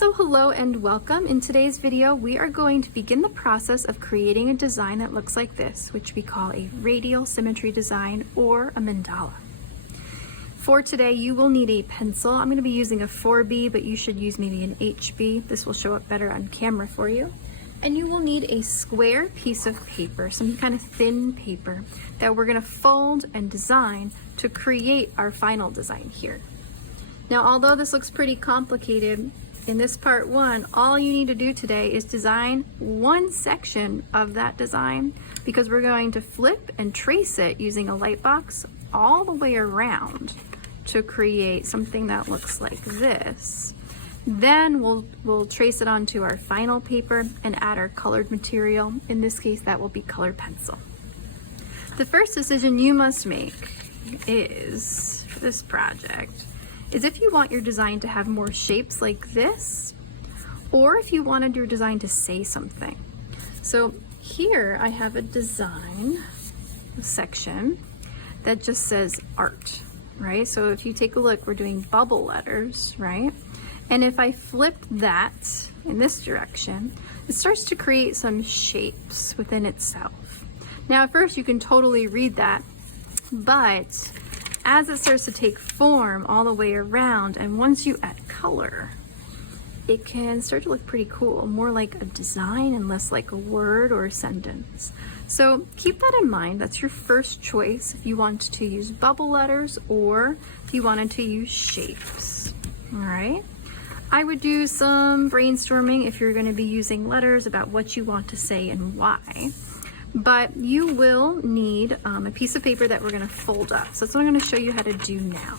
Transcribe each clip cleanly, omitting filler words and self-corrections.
So hello and welcome. In today's video, we are going to begin the process of creating a design that looks like this, which we call a radial symmetry design or a mandala. For today, you will need a pencil. I'm going to be using a 4B, but you should use maybe an HB. This will show up better on camera for you. And you will need a square piece of paper, some kind of thin paper that we're going to fold and design to create our final design here. Now, although this looks pretty complicated, in this part one, all you need to do today is design one section of that design, because we're going to flip and trace it using a light box all the way around to create something that looks like this. Then we'll trace it onto our final paper and add our colored material. In this case, that will be colored pencil. The first decision you must make is, for this project, is if you want your design to have more shapes like this, or if you wanted your design to say something. So here I have a design section that just says art, right? So if you take a look, we're doing bubble letters, right? And if I flip that in this direction, it starts to create some shapes within itself. Now at first you can totally read that, but as it starts to take form all the way around, and once you add color, it can start to look pretty cool, more like a design and less like a word or a sentence. So keep that in mind. That's your first choice if you want to use bubble letters or if you wanted to use shapes. All right. I would do some brainstorming if you're going to be using letters about what you want to say and why. But you will need a piece of paper that we're going to fold up. So that's what I'm going to show you how to do now.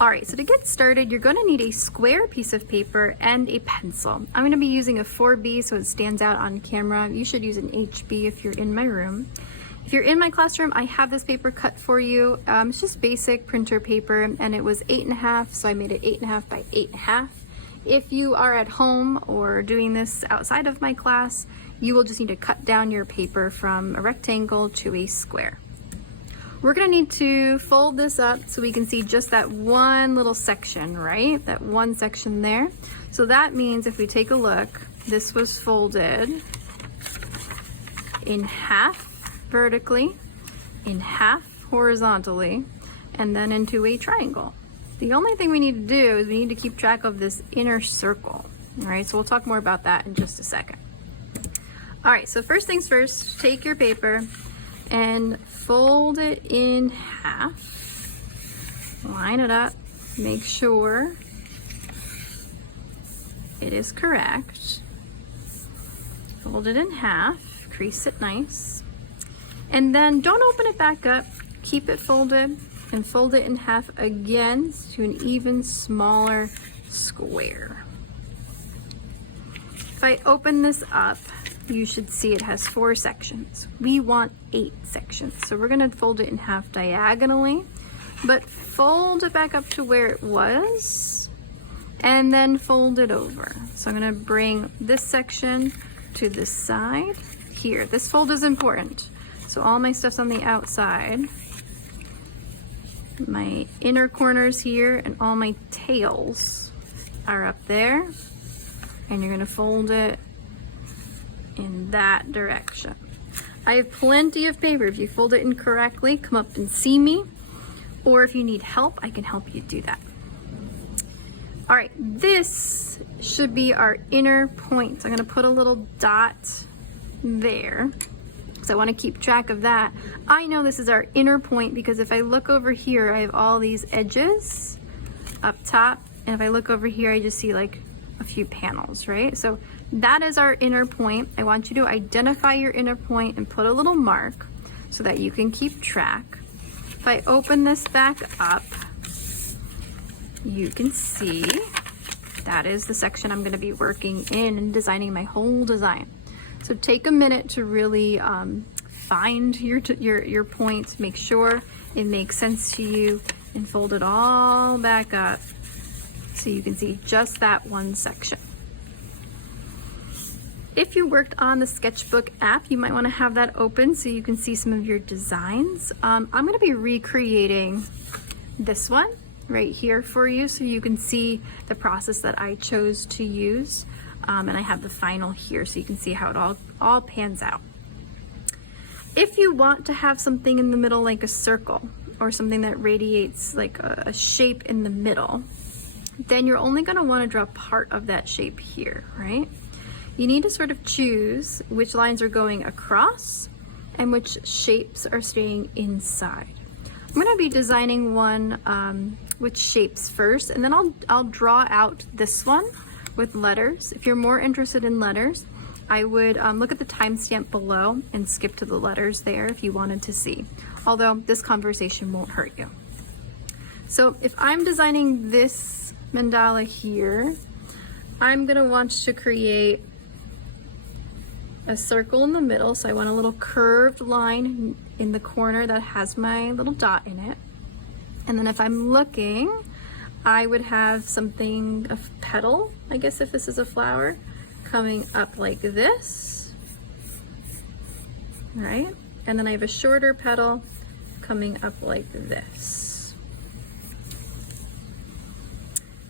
All right, so to get started, you're going to need a square piece of paper and a pencil. I'm going to be using a 4B so it stands out on camera. You should use an HB if you're in my room. If you're in my classroom, I have this paper cut for you. It's just basic printer paper, and it was 8.5, so I made it 8.5 by 8.5. If you are at home or doing this outside of my class, you will just need to cut down your paper from a rectangle to a square. We're going to need to fold this up so we can see just that one little section, right? That one section there. So that means if we take a look, this was folded in half vertically, in half horizontally, and then into a triangle. The only thing we need to do is we need to keep track of this inner circle. All right, so we'll talk more about that in just a second. All right, so first things first, take your paper and fold it in half. Line it up, make sure it is correct. Fold it in half, crease it nice. And then don't open it back up, keep it folded, and fold it in half again to an even smaller square. If I open this up, you should see it has 4 sections. We want 8 sections. So we're gonna fold it in half diagonally, but fold it back up to where it was, and then fold it over. So I'm gonna bring this section to this side here. This fold is important. So all my stuff's on the outside. My inner corners here and all my tails are up there, and you're going to fold it in that direction. I have plenty of paper. If you fold it incorrectly, come up and see me, or if you need help, I can help you do that. All right, this should be our inner point. So I'm going to put a little dot there. So I want to keep track of that. I know this is our inner point because if I look over here, I have all these edges up top. And if I look over here, I just see like a few panels, right? So that is our inner point. I want you to identify your inner point and put a little mark so that you can keep track. If I open this back up, you can see that is the section I'm going to be working in and designing my whole design. So take a minute to really find your point, make sure it makes sense to you, and fold it all back up so you can see just that one section. If you worked on the sketchbook app, you might want to have that open so you can see some of your designs. I'm going to be recreating this one right here for you so you can see the process that I chose to use. And I have the final here so you can see how it all pans out. If you want to have something in the middle like a circle or something that radiates like a shape in the middle, then you're only going to want to draw part of that shape here, right? You need to sort of choose which lines are going across and which shapes are staying inside. I'm going to be designing one with shapes first, and then I'll draw out this one with letters. If you're more interested in letters, I would look at the timestamp below and skip to the letters there if you wanted to see, although this conversation won't hurt you. So if I'm designing this mandala here, I'm going to want to create a circle in the middle, so I want a little curved line in the corner that has my little dot in it. And then if I'm looking, I would have something, a petal, I guess if this is a flower, coming up like this, right? And then I have a shorter petal coming up like this.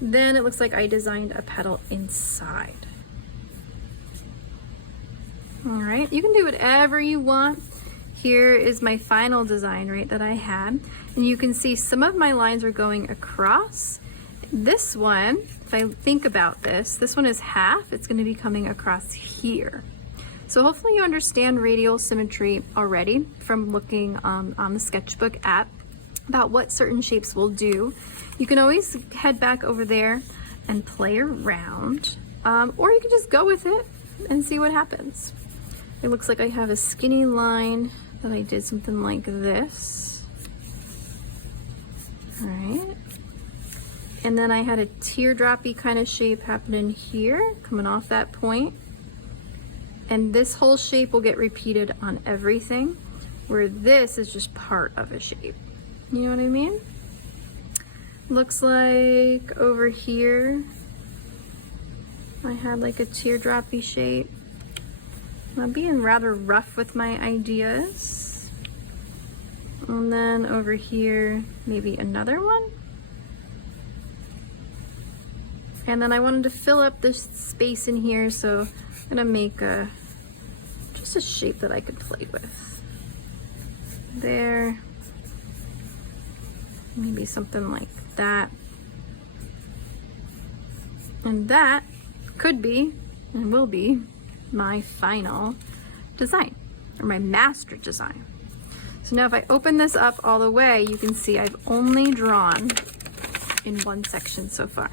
Then it looks like I designed a petal inside. All right, you can do whatever you want. Here is my final design, right, that I had. And you can see some of my lines are going across. This one, if I think about this one is half. It's going to be coming across here. So hopefully you understand radial symmetry already from looking on the sketchbook app about what certain shapes will do. You can always head back over there and play around, or you can just go with it and see what happens. It looks like I have a skinny line that I did something like this. All right. And then I had a teardroppy kind of shape happening here, coming off that point. And this whole shape will get repeated on everything, where this is just part of a shape. You know what I mean? Looks like over here, I had like a teardroppy shape. I'm being rather rough with my ideas. And then over here, maybe another one. And then I wanted to fill up this space in here, so I'm gonna make just a shape that I could play with. There. Maybe something like that. And that could be, and will be, my final design, or my master design. So now if I open this up all the way, you can see I've only drawn in one section so far.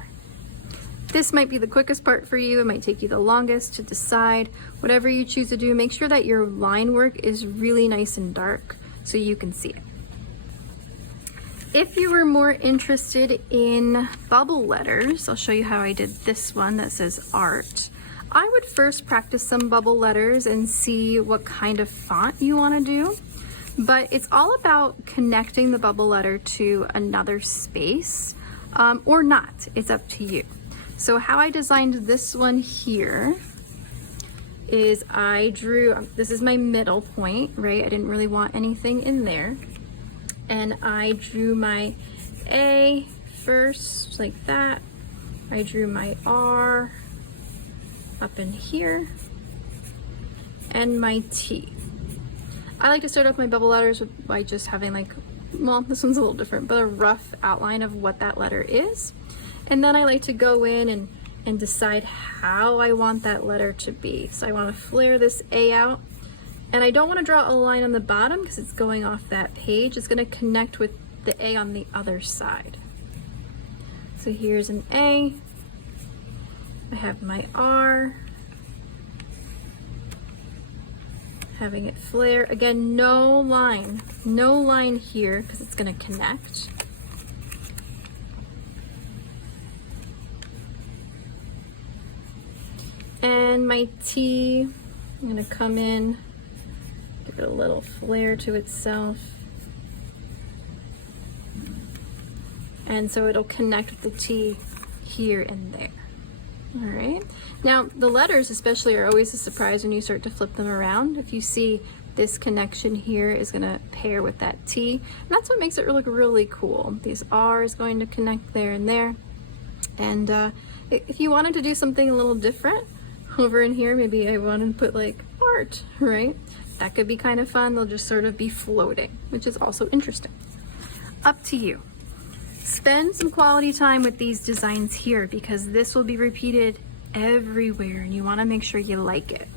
This might be the quickest part for you. It might take you the longest to decide. Whatever you choose to do, make sure that your line work is really nice and dark so you can see it. If you were more interested in bubble letters, I'll show you how I did this one that says art. I would first practice some bubble letters and see what kind of font you want to do. But it's all about connecting the bubble letter to another space, or not. It's up to you. So how I designed this one here is I drew, this is my middle point, right? I didn't really want anything in there. And I drew my A first, like that. I drew my R up in here, and my T. I like to start off my bubble letters by just having like, well, this one's a little different, but a rough outline of what that letter is. And then I like to go in and decide how I want that letter to be. So I want to flare this A out, and I don't want to draw a line on the bottom because it's going off that page. It's going to connect with the A on the other side. So here's an A. I have my R. Having it flare. Again, no line here because it's going to connect. And my T, I'm going to come in, give it a little flare to itself. And so it'll connect with the T here and there. All right. Now, the letters especially are always a surprise when you start to flip them around. If you see This connection here is gonna pair with that T, and that's what makes it look really cool. These R's going to connect there and there. And if you wanted to do something a little different over in here, maybe I wanted to put like art, right? That could be kind of fun. They'll just sort of be floating, which is also interesting. Up to you. Spend some quality time with these designs here because this will be repeated everywhere and you want to make sure you like it.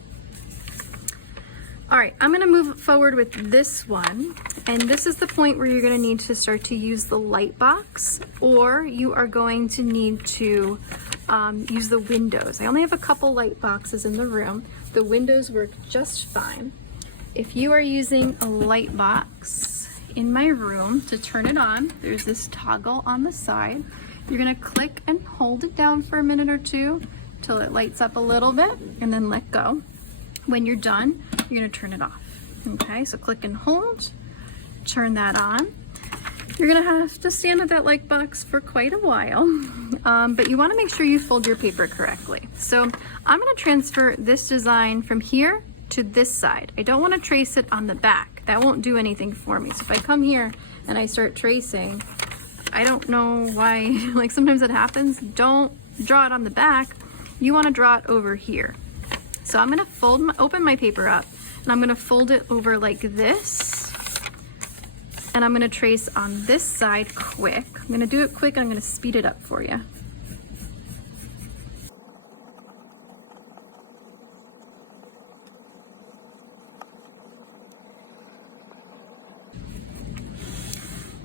All right, I'm going to move forward with this one, and this is the point where you're going to need to start to use the light box, or you are going to need to use the windows. I only have a couple light boxes in the room. The windows work just fine. If you are using a light box in my room to turn it on, there's this toggle on the side. You're going to click and hold it down for a minute or two till it lights up a little bit, and then let go. When you're done, you're gonna turn it off. Okay, so click and hold, turn that on. You're gonna have to stand at that light box for quite a while, but you wanna make sure you fold your paper correctly. So I'm gonna transfer this design from here to this side. I don't wanna trace it on the back. That won't do anything for me. So if I come here and I start tracing, I don't know why, like sometimes it happens. Don't draw it on the back. You wanna draw it over here. So I'm gonna open my paper up, and I'm gonna fold it over like this, and I'm gonna trace on this side quick. I'm gonna do it quick, and I'm gonna speed it up for you.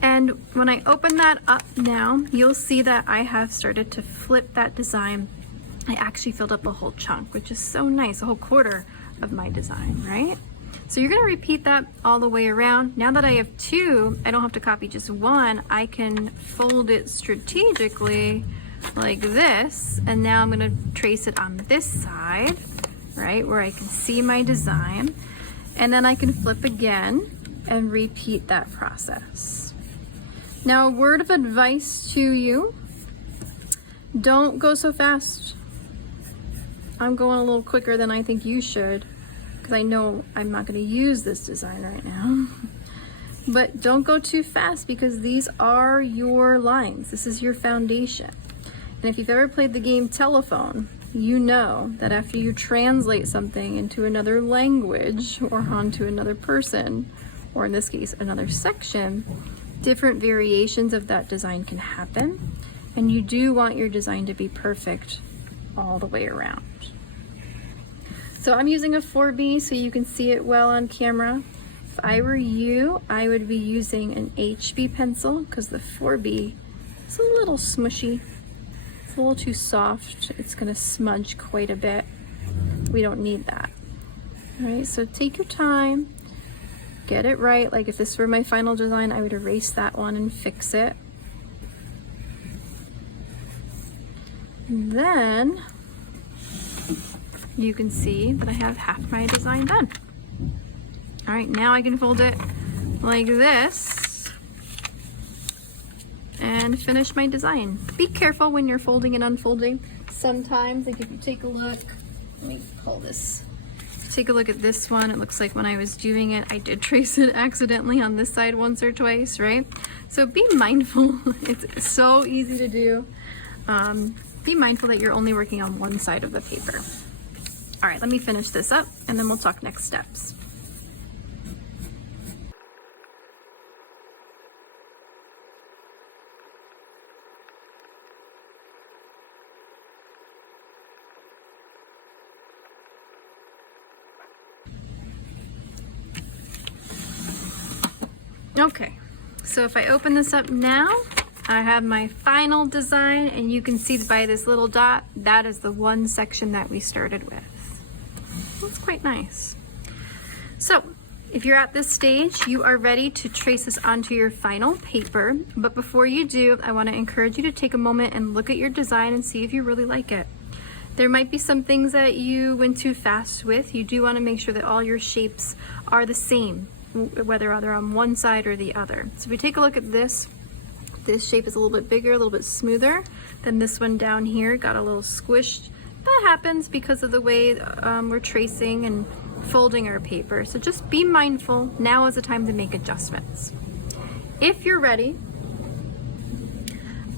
And when I open that up now, you'll see that I have started to flip that design. I actually filled up a whole chunk, which is so nice, a whole quarter of my design, right? So you're gonna repeat that all the way around. Now that I have two, I don't have to copy just one. I can fold it strategically like this, and now I'm gonna trace it on this side, right, where I can see my design. And then I can flip again and repeat that process. Now, a word of advice to you, don't go so fast. I'm going a little quicker than I think you should because I know I'm not going to use this design right now. But don't go too fast because these are your lines. This is your foundation. And if you've ever played the game Telephone, you know that after you translate something into another language or onto another person, or in this case, another section, different variations of that design can happen. And you do want your design to be perfect all the way around. So I'm using a 4B so you can see it well on camera. If I were you, I would be using an HB pencil because the 4B is a little smushy. It's a little too soft. It's gonna smudge quite a bit. We don't need that. All right, so take your time, get it right. Like if this were my final design, I would erase that one and fix it. And then you can see that I have half my design done. All right, now I can fold it like this and finish my design. Be careful when you're folding and unfolding. Sometimes, like if you take a look, let me pull this. Take a look at this one. It looks like when I was doing it, I did trace it accidentally on this side once or twice, right? So be mindful. It's so easy to do. Be mindful that you're only working on one side of the paper. All right, let me finish this up and then we'll talk next steps. Okay, so if I open this up now, I have my final design, and you can see by this little dot, that is the one section that we started with. That's quite nice. So if you're at this stage, you are ready to trace this onto your final paper. But before you do, I want to encourage you to take a moment and look at your design and see if you really like it. There might be some things that you went too fast with. You do want to make sure that all your shapes are the same, whether they're on one side or the other. So if we take a look at this shape is a little bit bigger, a little bit smoother than this one down here. Got a little squished. That happens because of the way we're tracing, and folding our paper. So just be mindful, now is the time to make adjustments. If you're ready,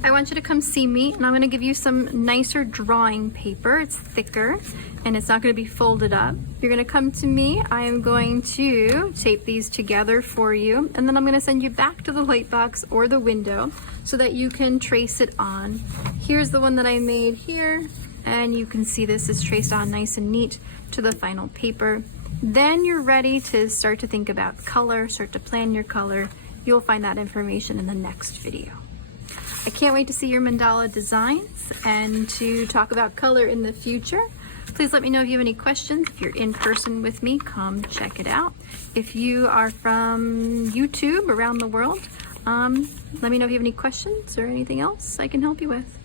I want you to come see me, and I'm gonna give you some nicer drawing paper. It's thicker and it's not gonna be folded up. You're gonna come to me, I am going to tape these together for you, and then I'm gonna send you back to the light box or the window so that you can trace it on. Here's the one that I made here, and you can see this is traced on nice and neat to the final paper. Then you're ready to start to think about color, start to plan your color. You'll find that information in the next video. I can't wait to see your mandala designs and to talk about color in the future. Please let me know if you have any questions. If you're in person with me, come check it out. If you are from YouTube around the world, let me know if you have any questions or anything else I can help you with.